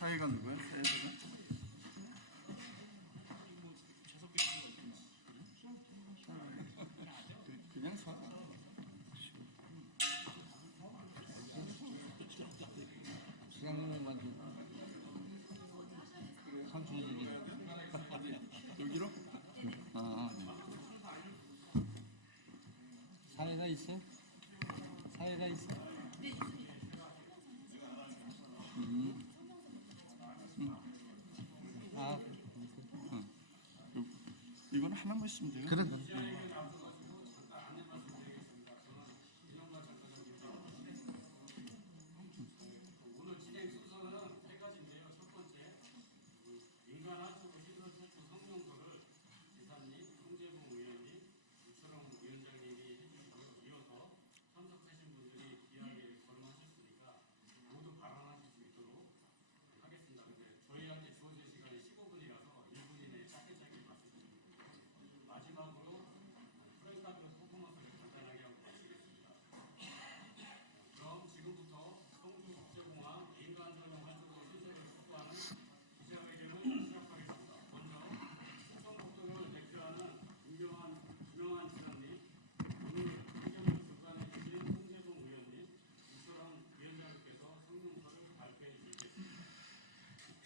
사회가 누구야? 사회자가? 그냥 사. 시장님 만든 삼촌이 여기로? 사회가 있어? 사회가 있어? 아, 이건 하나만 있으면 돼요. 그래.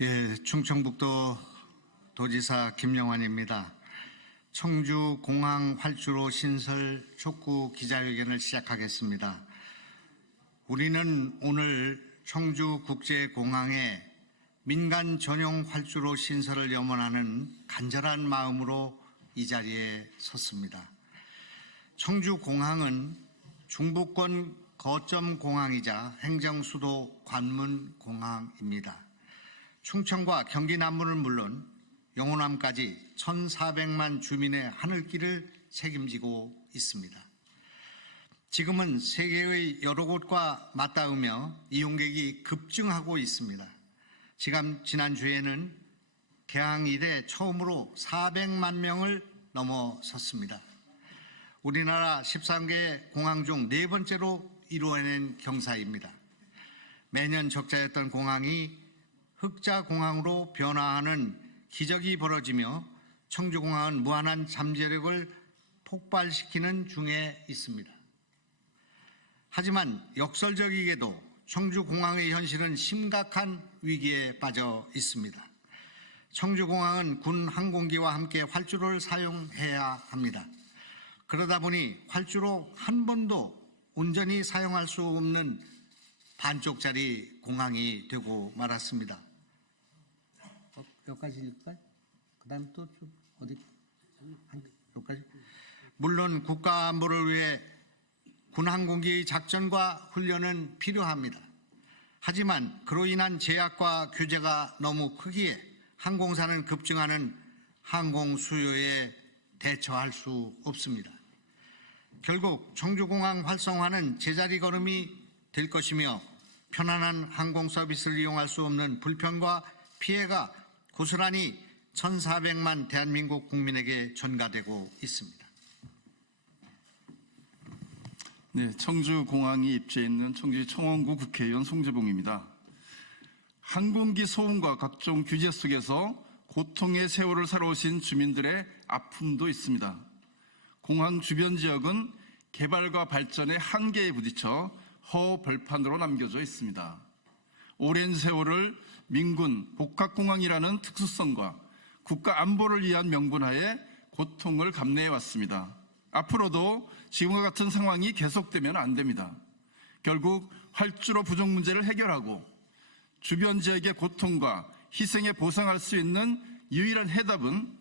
예, 충청북도 도지사 김영환입니다. 청주 공항 활주로 신설 촉구 기자회견을 시작하겠습니다. 우리는 오늘 청주 국제공항에 민간 전용 활주로 신설을 염원하는 간절한 마음으로 이 자리에 섰습니다. 청주 공항은 중부권 거점 공항이자 행정수도 관문 공항입니다. 충청과 경기 남부는 물론 영호남까지 1,400만 주민의 하늘길을 책임지고 있습니다. 지금은 세계의 여러 곳과 맞닿으며 이용객이 급증하고 있습니다. 지난주에는 개항 이래 처음으로 400만 명을 넘어섰습니다. 우리나라 13개 공항 중 네 번째로 이루어낸 경사입니다. 매년 적자였던 공항이 흑자공항으로 변화하는 기적이 벌어지며 청주공항은 무한한 잠재력을 폭발시키는 중에 있습니다. 하지만 역설적이게도 청주공항의 현실은 심각한 위기에 빠져 있습니다. 청주공항은 군 항공기와 함께 활주로를 사용해야 합니다. 그러다 보니 활주로 한 번도 온전히 사용할 수 없는 반쪽짜리 공항이 되고 말았습니다. 여기까지 읽을까요? 그 다음에 또 어디? 여기까지? 물론 국가 안보를 위해 군 항공기의 작전과 훈련은 필요합니다. 하지만 그로 인한 제약과 규제가 너무 크기에 항공사는 급증하는 항공 수요에 대처할 수 없습니다. 결국 청주공항 활성화는 제자리 걸음이 될 것이며 편안한 항공 서비스를 이용할 수 없는 불편과 피해가 고스란히 1,400만 대한민국 국민에게 전가되고 있습니다. 네, 청주공항이 입주해 있는 청주 청원구 국회의원 송재봉입니다. 항공기 소음과 각종 규제 속에서 고통의 세월을 살아오신 주민들의 아픔도 있습니다. 공항 주변 지역은 개발과 발전의 한계에 부딪혀 허벌판으로 남겨져 있습니다. 오랜 세월을 민군 복합공항이라는 특수성과 국가 안보를 위한 명분하에 고통을 감내해 왔습니다. 앞으로도 지금과 같은 상황이 계속되면 안 됩니다. 결국 활주로 부족 문제를 해결하고 주변 지역의 고통과 희생에 보상할 수 있는 유일한 해답은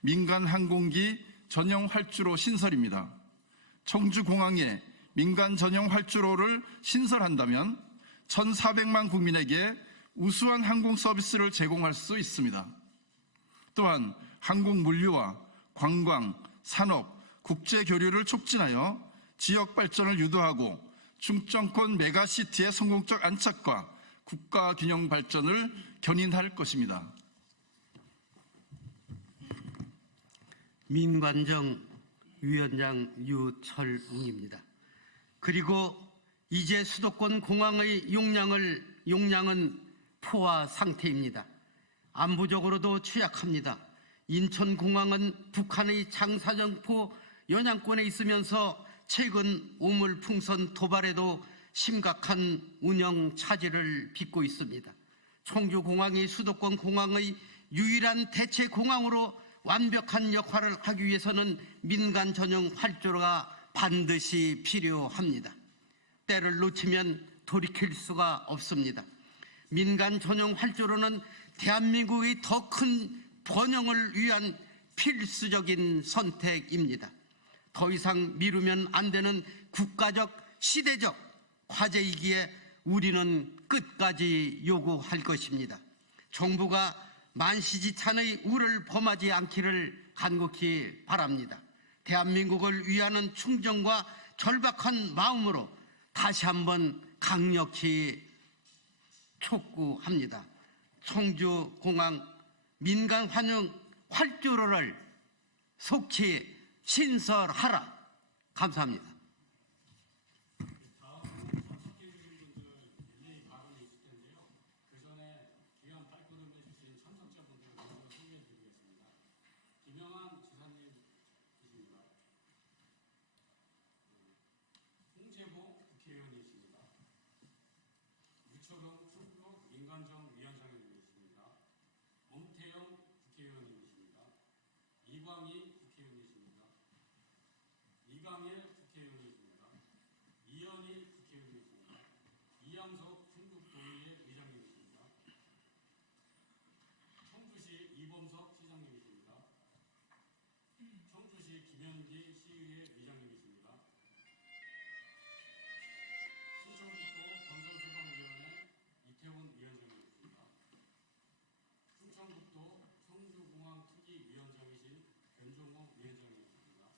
민간 항공기 전용 활주로 신설입니다. 청주공항에 민간 전용 활주로를 신설한다면 1,400만 국민에게 우수한 항공 서비스를 제공할 수 있습니다. 또한 항공 물류와 관광, 산업, 국제 교류를 촉진하여 지역 발전을 유도하고 충청권 메가시티의 성공적 안착과 국가 균형 발전을 견인할 것입니다. 민관정 위원장 유철웅입니다. 그리고 이제 수도권 공항의 용량은 포화 상태입니다. 안보적으로도 취약합니다. 인천공항은 북한의 장사정포 연양권에 있으면서 최근 우물풍선 도발에도 심각한 운영 차질을 빚고 있습니다. 청주공항이 수도권 공항의 유일한 대체 공항으로 완벽한 역할을 하기 위해서는 민간 전용 활주로가 반드시 필요합니다. 때를 놓치면 돌이킬 수가 없습니다. 민간 전용 활주로는 대한민국의 더 큰 번영을 위한 필수적인 선택입니다. 더 이상 미루면 안 되는 국가적, 시대적 과제이기에 우리는 끝까지 요구할 것입니다. 정부가 만시지탄의 우를 범하지 않기를 간곡히 바랍니다. 대한민국을 위하는 충정과 절박한 마음으로 다시 한번 강력히 촉구합니다. 청주공항 민간 환영 활주로를 속히 신설하라. 감사합니다. 홍재보 국회의원이십니다. 유초경 충북 민간정 위원장님이십니다. 엄태영 국회의원님이십니다. 이광희 국회의원이십니다. 이강일 국회의원이십니다. 이현희 국회의원이십니다. 이양석 충북도의회 의장님이십니다. 청주시 이범석 시장님이십니다. 청주시 김현기 시의회 의장님이십니다. 충청북도 건설소방위원회 이태원 위원장님이십니다. 충청북도 청주공항 특위위원장이신 변종옥 위원장님이십니다.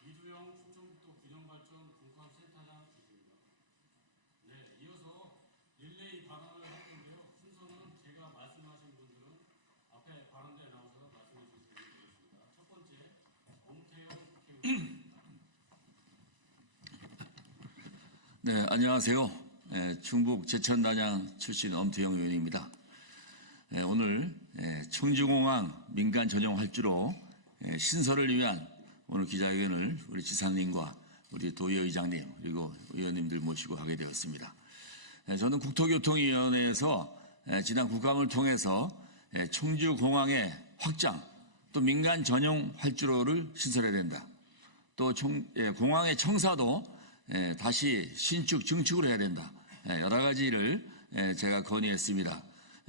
이두영 충청북도 균형발전 분과센터장이십니다. 네, 이어서 릴레이 발언을 할 건데요. 순서는 제가 말씀하신 분들은 앞에 발언대에 나와서 말씀해 주시면 되겠습니다. 첫 번째, 엄태영 국회의원입니다. 네, 안녕하세요. 충북 제천단양 출신 엄태영 의원입니다. 오늘 청주공항 민간 전용 활주로 신설을 위한 오늘 기자회견을 우리 지사님과 우리 도의회의장님 그리고 의원님들 모시고 하게 되었습니다. 저는 국토교통위원회에서 지난 국감을 통해서 청주공항의 확장 또 민간 전용 활주로를 신설해야 된다. 또 공항의 청사도 다시 신축, 증축을 해야 된다. 여러 가지를 제가 건의했습니다.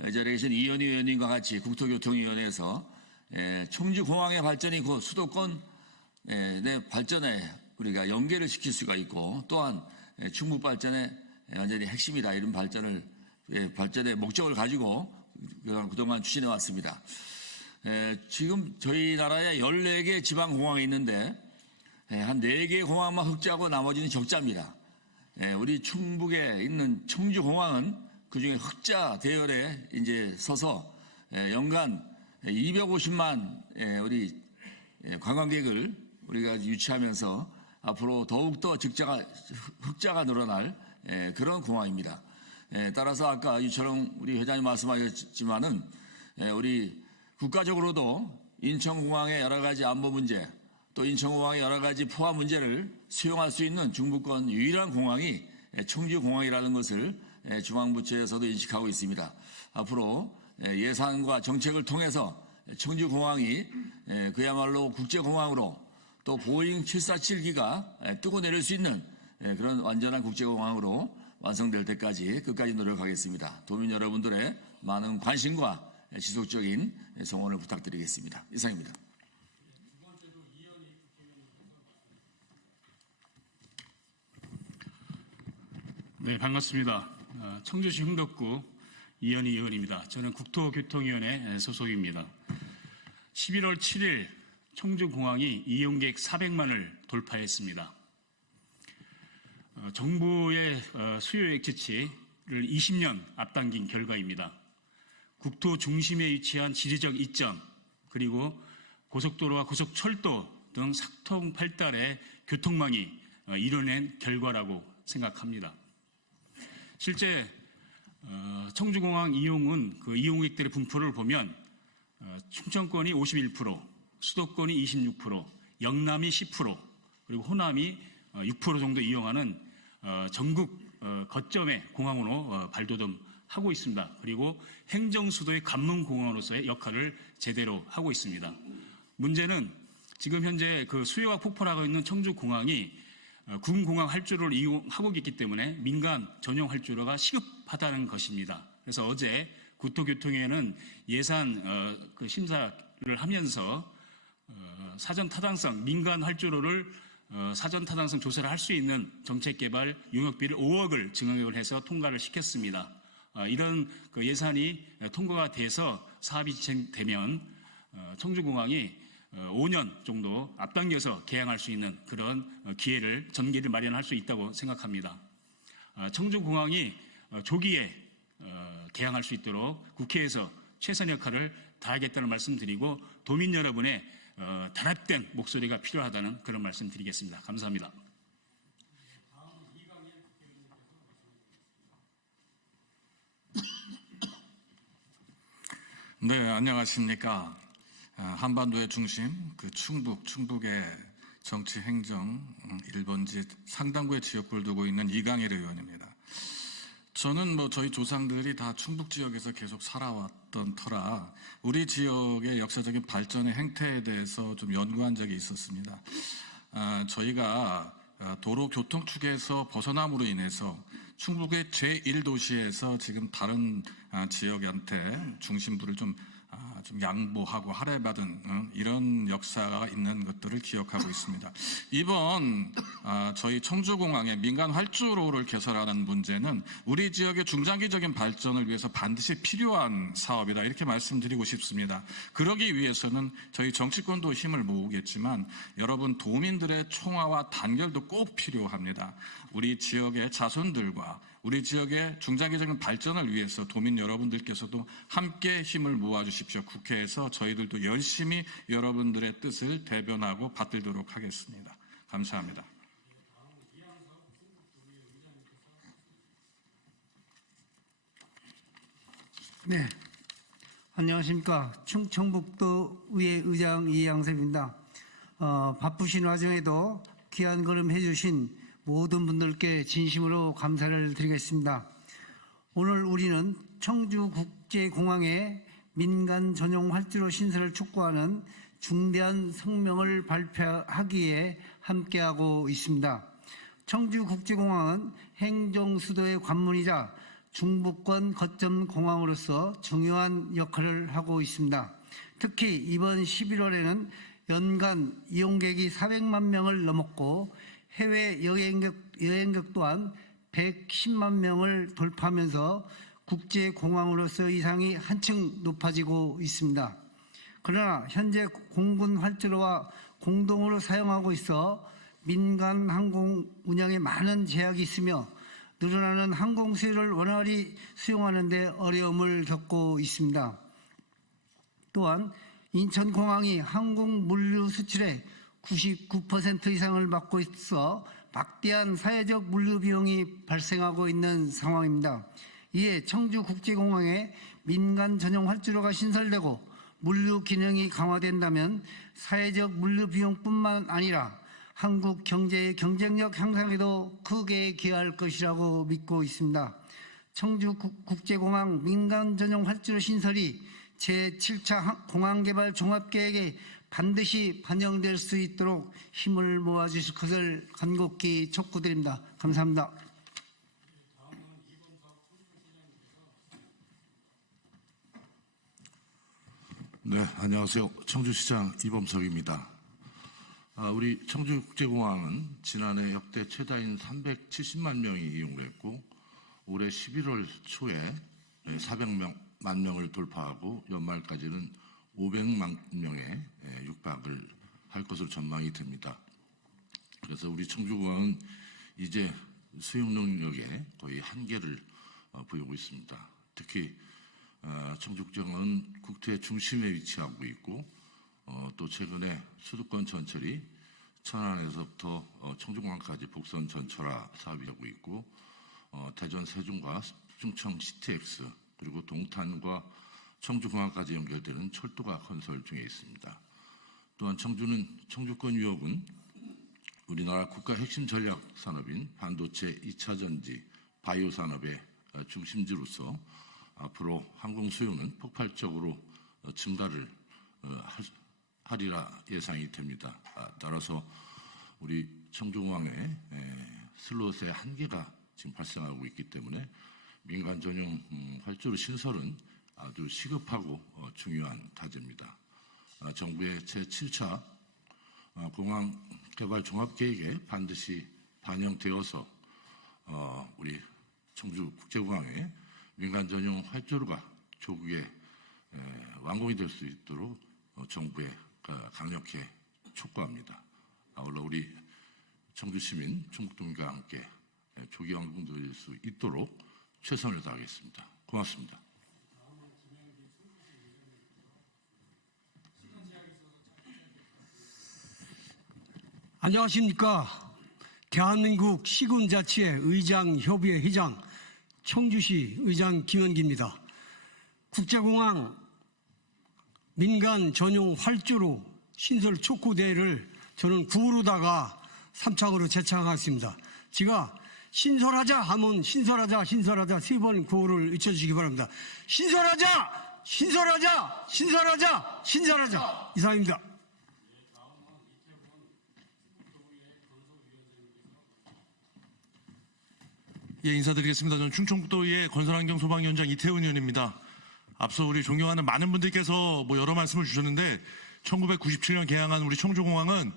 이 자리에 계신 이현희 의원님과 같이 국토교통위원회에서 청주공항의 발전이 곧 수도권 내 발전에 우리가 연계를 시킬 수가 있고 또한 충북 발전의 완전히 핵심이다. 이런 발전의 목적을 가지고 그동안 추진해 왔습니다. 지금 저희 나라에 14개 지방공항이 있는데 한 4개 공항만 흑자고 나머지는 적자입니다. 우리 충북에 있는 청주공항은 그중에 흑자 대열에 이제 서서 연간 250만 우리 관광객을 우리가 유치하면서 앞으로 더욱더 흑자가 늘어날 그런 공항입니다. 따라서 아까 이처럼 우리 회장님 말씀하셨지만은 우리 국가적으로도 인천공항의 여러 가지 안보 문제 또 인천공항의 여러 가지 포화 문제를 수용할 수 있는 중부권 유일한 공항이 청주공항이라는 것을 중앙부처에서도 인식하고 있습니다. 앞으로 예산과 정책을 통해서 청주공항이 그야말로 국제공항으로 또 보잉 747기가 뜨고 내릴 수 있는 그런 완전한 국제공항으로 완성될 때까지 끝까지 노력하겠습니다. 도민 여러분들의 많은 관심과 지속적인 성원을 부탁드리겠습니다. 이상입니다. 네, 반갑습니다. 청주시 흥덕구 이현희 의원입니다. 저는 국토교통위원회 소속입니다. 11월 7일 청주공항이 이용객 400만을 돌파했습니다. 정부의 수요 액치치를 20년 앞당긴 결과입니다. 국토 중심에 위치한 지리적 이점 그리고 고속도로와 고속철도 등 사통팔달의 교통망이 이뤄낸 결과라고 생각합니다. 실제 청주공항 이용은 그 이용객들의 분포를 보면 충청권이 51%, 수도권이 26%, 영남이 10%, 그리고 호남이 6% 정도 이용하는 전국 거점의 공항으로 발돋움하고 있습니다. 그리고 행정수도의 관문공항으로서의 역할을 제대로 하고 있습니다. 문제는 지금 현재 그 수요가 폭발하고 있는 청주공항이 군공항 활주로를 이용하고 있기 때문에 민간 전용 활주로가 시급하다는 것입니다. 그래서 어제 국토교통위원회는 예산 그 심사를 하면서 사전 타당성 민간 활주로를 사전 타당성 조사를 할 수 있는 정책개발 용역비를 5억을 증액을 해서 통과를 시켰습니다. 이런 그 예산이 통과가 돼서 사업이 진행되면 청주공항이 5년 정도 앞당겨서 개항할 수 있는 그런 전기를 마련할 수 있다고 생각합니다. 청주공항이 조기에 개항할 수 있도록 국회에서 최선의 역할을 다하겠다는 말씀드리고 도민 여러분의 단합된 목소리가 필요하다는 그런 말씀드리겠습니다. 감사합니다. 네, 안녕하십니까. 한반도의 중심, 그 충북의 정치 행정 1번지 상당부의 지역구를 두고 있는 이강일 의원입니다. 저는 저희 조상들이 다 충북 지역에서 계속 살아왔던 터라 우리 지역의 역사적인 발전의 행태에 대해서 좀 연구한 적이 있었습니다. 저희가 도로 교통 축에서 벗어남으로 인해서 충북의 제1도시에서 지금 다른 지역한테 중심부를 좀 양보하고 할애받은 이런 역사가 있는 것들을 기억하고 있습니다. 이번 저희 청주공항의 민간 활주로를 개설하는 문제는 우리 지역의 중장기적인 발전을 위해서 반드시 필요한 사업이다 이렇게 말씀드리고 싶습니다. 그러기 위해서는 저희 정치권도 힘을 모으겠지만 여러분 도민들의 총화와 단결도 꼭 필요합니다. 우리 지역의 자손들과 우리 지역의 중장기적인 발전을 위해서 도민 여러분들께서도 함께 힘을 모아주십시오. 국회에서 저희들도 열심히 여러분들의 뜻을 대변하고 받들도록 하겠습니다. 감사합니다. 네, 안녕하십니까. 충청북도의회 의장 이양섭입니다. 바쁘신 와중에도 귀한 걸음 해주신 모든 분들께 진심으로 감사를 드리겠습니다. 오늘 우리는 청주국제공항의 민간 전용 활주로 신설을 촉구하는 중대한 성명을 발표하기에 함께하고 있습니다. 청주국제공항은 행정수도의 관문이자 중부권 거점 공항으로서 중요한 역할을 하고 있습니다. 특히 이번 11월에는 연간 이용객이 400만 명을 넘었고 해외 여행객 또한 110만 명을 돌파하면서 국제공항으로서 위상이 한층 높아지고 있습니다. 그러나 현재 공군 활주로와 공동으로 사용하고 있어 민간 항공 운영에 많은 제약이 있으며 늘어나는 항공 수요를 원활히 수용하는 데 어려움을 겪고 있습니다. 또한 인천공항이 항공 물류 수출의 99% 이상을 맡고 있어 막대한 사회적 물류 비용이 발생하고 있는 상황입니다. 이에 청주국제공항에 민간 전용 활주로가 신설되고 물류 기능이 강화된다면 사회적 물류 비용뿐만 아니라 한국 경제의 경쟁력 향상에도 크게 기여할 것이라고 믿고 있습니다. 청주국제공항 민간 전용 활주로 신설이 제7차 공항개발 종합계획에 반드시 반영될 수 있도록 힘을 모아주실 것을 간곡히 촉구드립니다. 감사합니다. 네, 안녕하세요. 청주시장 이범석입니다. 우리 청주국제공항은 지난해 역대 최다인 370만 명이 이용을 했고 올해 11월 초에 400만 명을 돌파하고 연말까지는 500만 명에 육박을 할 것으로 전망이 됩니다. 그래서 우리 청주공항은 이제 수용 능력에 거의 한계를 보이고 있습니다. 특히 청주국제공항은 국토의 중심에 위치하고 있고 또 최근에 수도권 전철이 천안에서부터 청주공항까지 복선 전철화 사업이 되고 있고 대전 세종과 충청 CTX 그리고 동탄과 청주공항까지 연결되는 철도가 건설 중에 있습니다. 또한 청주권 유업은 우리나라 국가 핵심 전략 산업인 반도체 2차 전지, 바이오 산업의 중심지로서 앞으로 항공 수요는 폭발적으로 증가를 하리라 예상이 됩니다. 따라서 우리 청주공항에 슬롯의 한계가 지금 발생하고 있기 때문에 민간 전용 활주로 신설은 아주 시급하고 중요한 과제입니다. 정부의 제7차 공항 개발 종합계획에 반드시 반영되어서 우리 청주 국제공항에 민간 전용 활주로가 조기에 완공이 될 수 있도록 정부에 강력히 촉구합니다. 아울러 우리 청주 시민, 충북도민과 함께 조기 완공될 수 있도록 최선을 다하겠습니다. 고맙습니다. 안녕하십니까. 대한민국 시군자치회 의장협의회 회장 청주시 의장 김현기입니다. 국제공항 민간 전용 활주로 신설 촉구대회를 저는 구호로다가 3착으로 제창하겠습니다. 제가 신설하자 하면 신설하자 3번 구호를 외쳐주시기 바랍니다. 신설하자! 신설하자! 신설하자! 신설하자! 이상입니다. 예, 인사드리겠습니다. 저는 충청북도의회 건설환경소방위원장 이태훈 의원입니다. 앞서 우리 존경하는 많은 분들께서 여러 말씀을 주셨는데 1997년 개항한 우리 청주공항은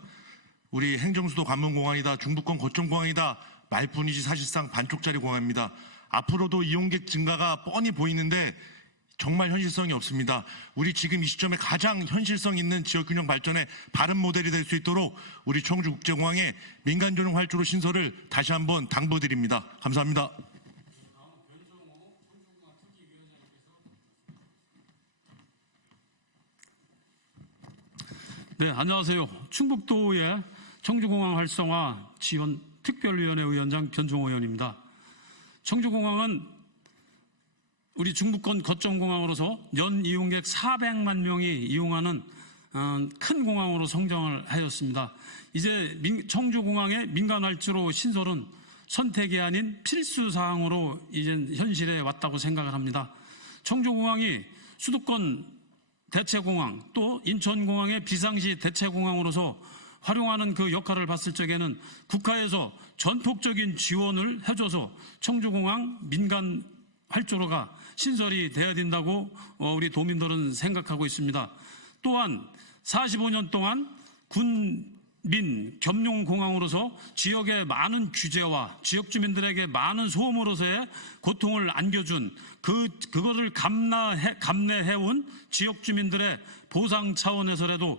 우리 행정수도 관문공항이다, 중부권 거점공항이다 말뿐이지 사실상 반쪽짜리 공항입니다. 앞으로도 이용객 증가가 뻔히 보이는데 정말 현실성이 없습니다. 우리 지금 이 시점에 가장 현실성 있는 지역균형 발전의 바른 모델이 될 수 있도록 우리 청주국제공항의 민간 전용 활주로 신설을 다시 한번 당부드립니다. 감사합니다. 네, 안녕하세요. 충북도의 청주공항 활성화 지원 특별위원회 위원장 변종호 의원입니다. 청주공항은 우리 중부권 거점공항으로서 연 이용객 400만 명이 이용하는 큰 공항으로 성장을 하였습니다. 이제 청주공항의 민간 활주로 신설은 선택이 아닌 필수 사항으로 이제 현실에 왔다고 생각을 합니다. 청주공항이 수도권 대체공항 또 인천공항의 비상시 대체공항으로서 활용하는 그 역할을 봤을 적에는 국가에서 전폭적인 지원을 해줘서 청주공항 민간 활주로가 신설이 돼야 된다고 우리 도민들은 생각하고 있습니다. 또한 45년 동안 군민 겸용공항으로서 지역의 많은 규제와 지역 주민들에게 많은 소음으로서의 고통을 안겨준 그것을 감내해온 지역 주민들의 보상 차원에서라도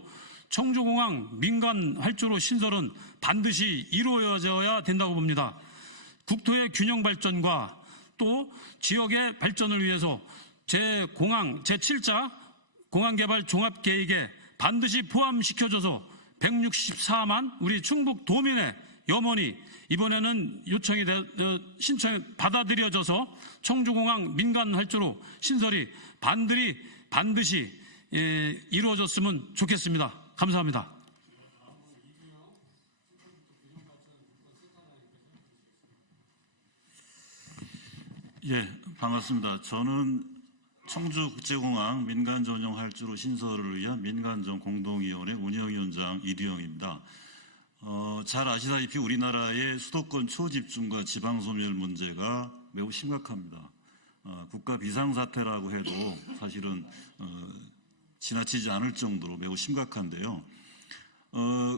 청주공항 민간 활주로 신설은 반드시 이루어져야 된다고 봅니다. 국토의 균형 발전과 또 지역의 발전을 위해서 제7차 공항개발 종합계획에 반드시 포함시켜줘서 164만 우리 충북 도민의 염원이 이번에는 신청이 받아들여져서 청주공항 민간 활주로 신설이 반드시 이루어졌으면 좋겠습니다. 감사합니다. 예, 반갑습니다. 저는 청주국제공항 민간 전용 활주로 신설을 위한 민간전 공동위원회 운영위원장 이두영입니다. 잘 아시다시피 우리나라의 수도권 초집중과 지방소멸 문제가 매우 심각합니다. 국가 비상사태라고 해도 사실은 지나치지 않을 정도로 매우 심각한데요.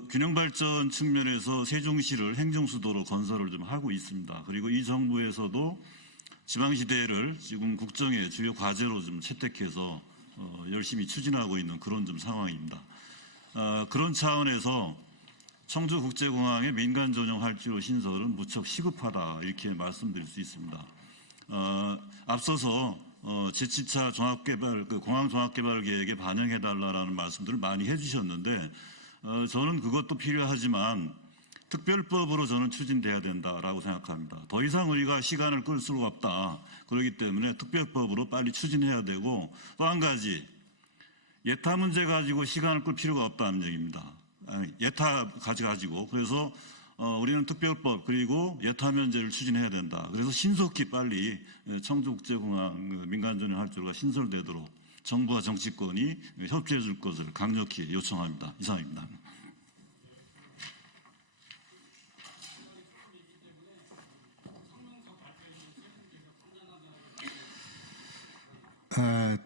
균형발전 측면에서 세종시를 행정수도로 건설을 좀 하고 있습니다. 그리고 이 정부에서도 지방시대를 지금 국정의 주요 과제로 좀 채택해서 열심히 추진하고 있는 그런 좀 상황입니다. 그런 차원에서 청주국제공항의 민간 전용 활주로 신설은 무척 시급하다 이렇게 말씀드릴 수 있습니다. 앞서서 제7차 공항 종합개발 계획에 반영해달라는 말씀들을 많이 해주셨는데 저는 그것도 필요하지만 특별법으로 저는 추진돼야 된다라고 생각합니다. 더 이상 우리가 시간을 끌 수가 없다. 그렇기 때문에 특별법으로 빨리 추진해야 되고, 또 한 가지 예타 문제 가지고 시간을 끌 필요가 없다는 얘기입니다. 예타 가지고 그래서 우리는 특별법 그리고 예타 면제를 추진해야 된다. 그래서 신속히 빨리 청주국제공항 민간전용 활주로가 신설되도록 정부와 정치권이 협조해 줄 것을 강력히 요청합니다. 이상입니다.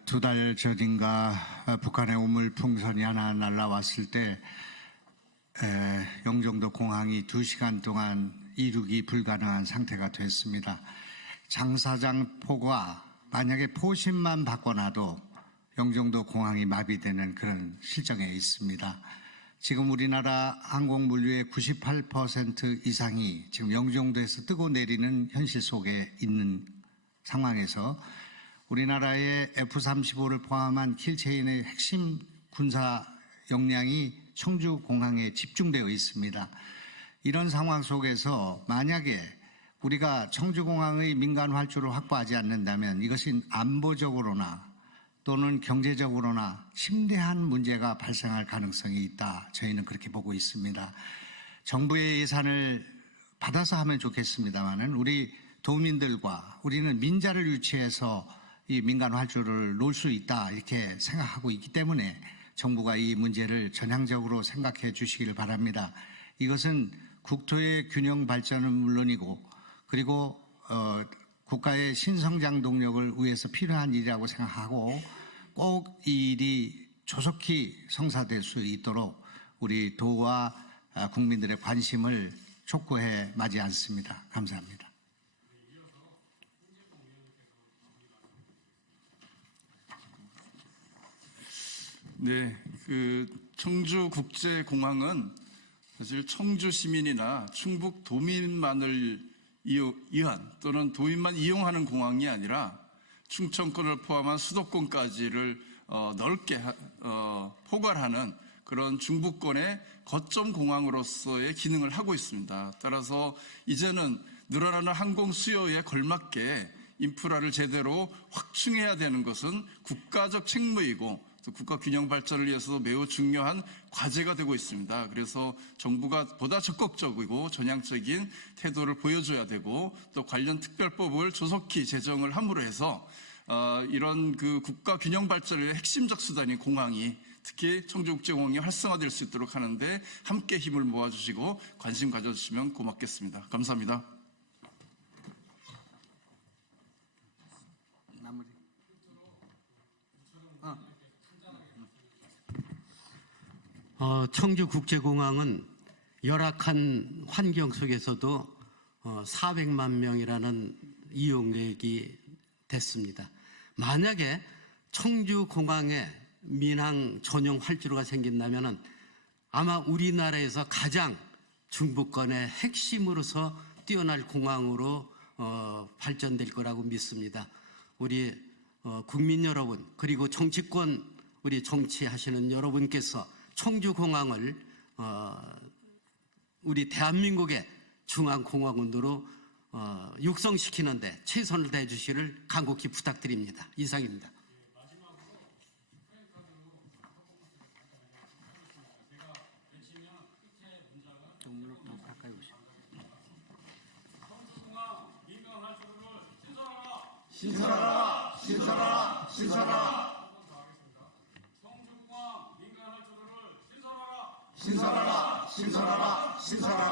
두 달 전인가 북한의 우물풍선이 하나 날라왔을 때 영종도 공항이 2시간 동안 이륙이 불가능한 상태가 됐습니다. 장사장 포가 만약에 포신만 바꿔놔도 영종도 공항이 마비되는 그런 실정에 있습니다. 지금 우리나라 항공물류의 98% 이상이 지금 영종도에서 뜨고 내리는 현실 속에 있는 상황에서 우리나라의 F-35를 포함한 킬체인의 핵심 군사 역량이 청주공항에 집중되어 있습니다. 이런 상황 속에서 만약에 우리가 청주공항의 민간 활주를 확보하지 않는다면 이것이 안보적으로나 또는 경제적으로나 심대한 문제가 발생할 가능성이 있다. 저희는 그렇게 보고 있습니다. 정부의 예산을 받아서 하면 좋겠습니다만은 우리 도민들과 우리는 민자를 유치해서 이 민간 활주를 놓을 수 있다 이렇게 생각하고 있기 때문에 정부가 이 문제를 전향적으로 생각해 주시기를 바랍니다. 이것은 국토의 균형 발전은 물론이고 그리고 국가의 신성장 동력을 위해서 필요한 일이라고 생각하고 꼭 이 일이 조속히 성사될 수 있도록 우리 도와 국민들의 관심을 촉구해 마지 않습니다. 감사합니다. 네, 청주국제공항은 사실 청주 시민이나 충북 도민만을 위한 또는 도민만 이용하는 공항이 아니라 충청권을 포함한 수도권까지를 넓게 포괄하는 그런 중부권의 거점 공항으로서의 기능을 하고 있습니다. 따라서 이제는 늘어나는 항공 수요에 걸맞게 인프라를 제대로 확충해야 되는 것은 국가적 책무이고 또 국가 균형 발전을 위해서도 매우 중요한 과제가 되고 있습니다. 그래서 정부가 보다 적극적이고 전향적인 태도를 보여줘야 되고 또 관련 특별법을 조속히 제정을 함으로 해서 이런 국가 균형 발전의 핵심적 수단인 공항이 특히 청주국제공항이 활성화될 수 있도록 하는데 함께 힘을 모아주시고 관심 가져주시면 고맙겠습니다. 감사합니다. 청주국제공항은 열악한 환경 속에서도 400만 명이라는 이용객이 됐습니다. 만약에 청주공항에 민항 전용 활주로가 생긴다면 아마 우리나라에서 가장 중부권의 핵심으로서 뛰어날 공항으로 발전될 거라고 믿습니다. 우리 국민 여러분 그리고 정치권 우리 정치하시는 여러분께서 청주공항을 우리 대한민국의 중앙공항으로 육성시키는데 최선을 다해 주시기를 간곡히 부탁드립니다. 이상입니다. 신설하라! 신설하라! 신설하라! 신설하라! 신설하라! 신설하라! 신설하라!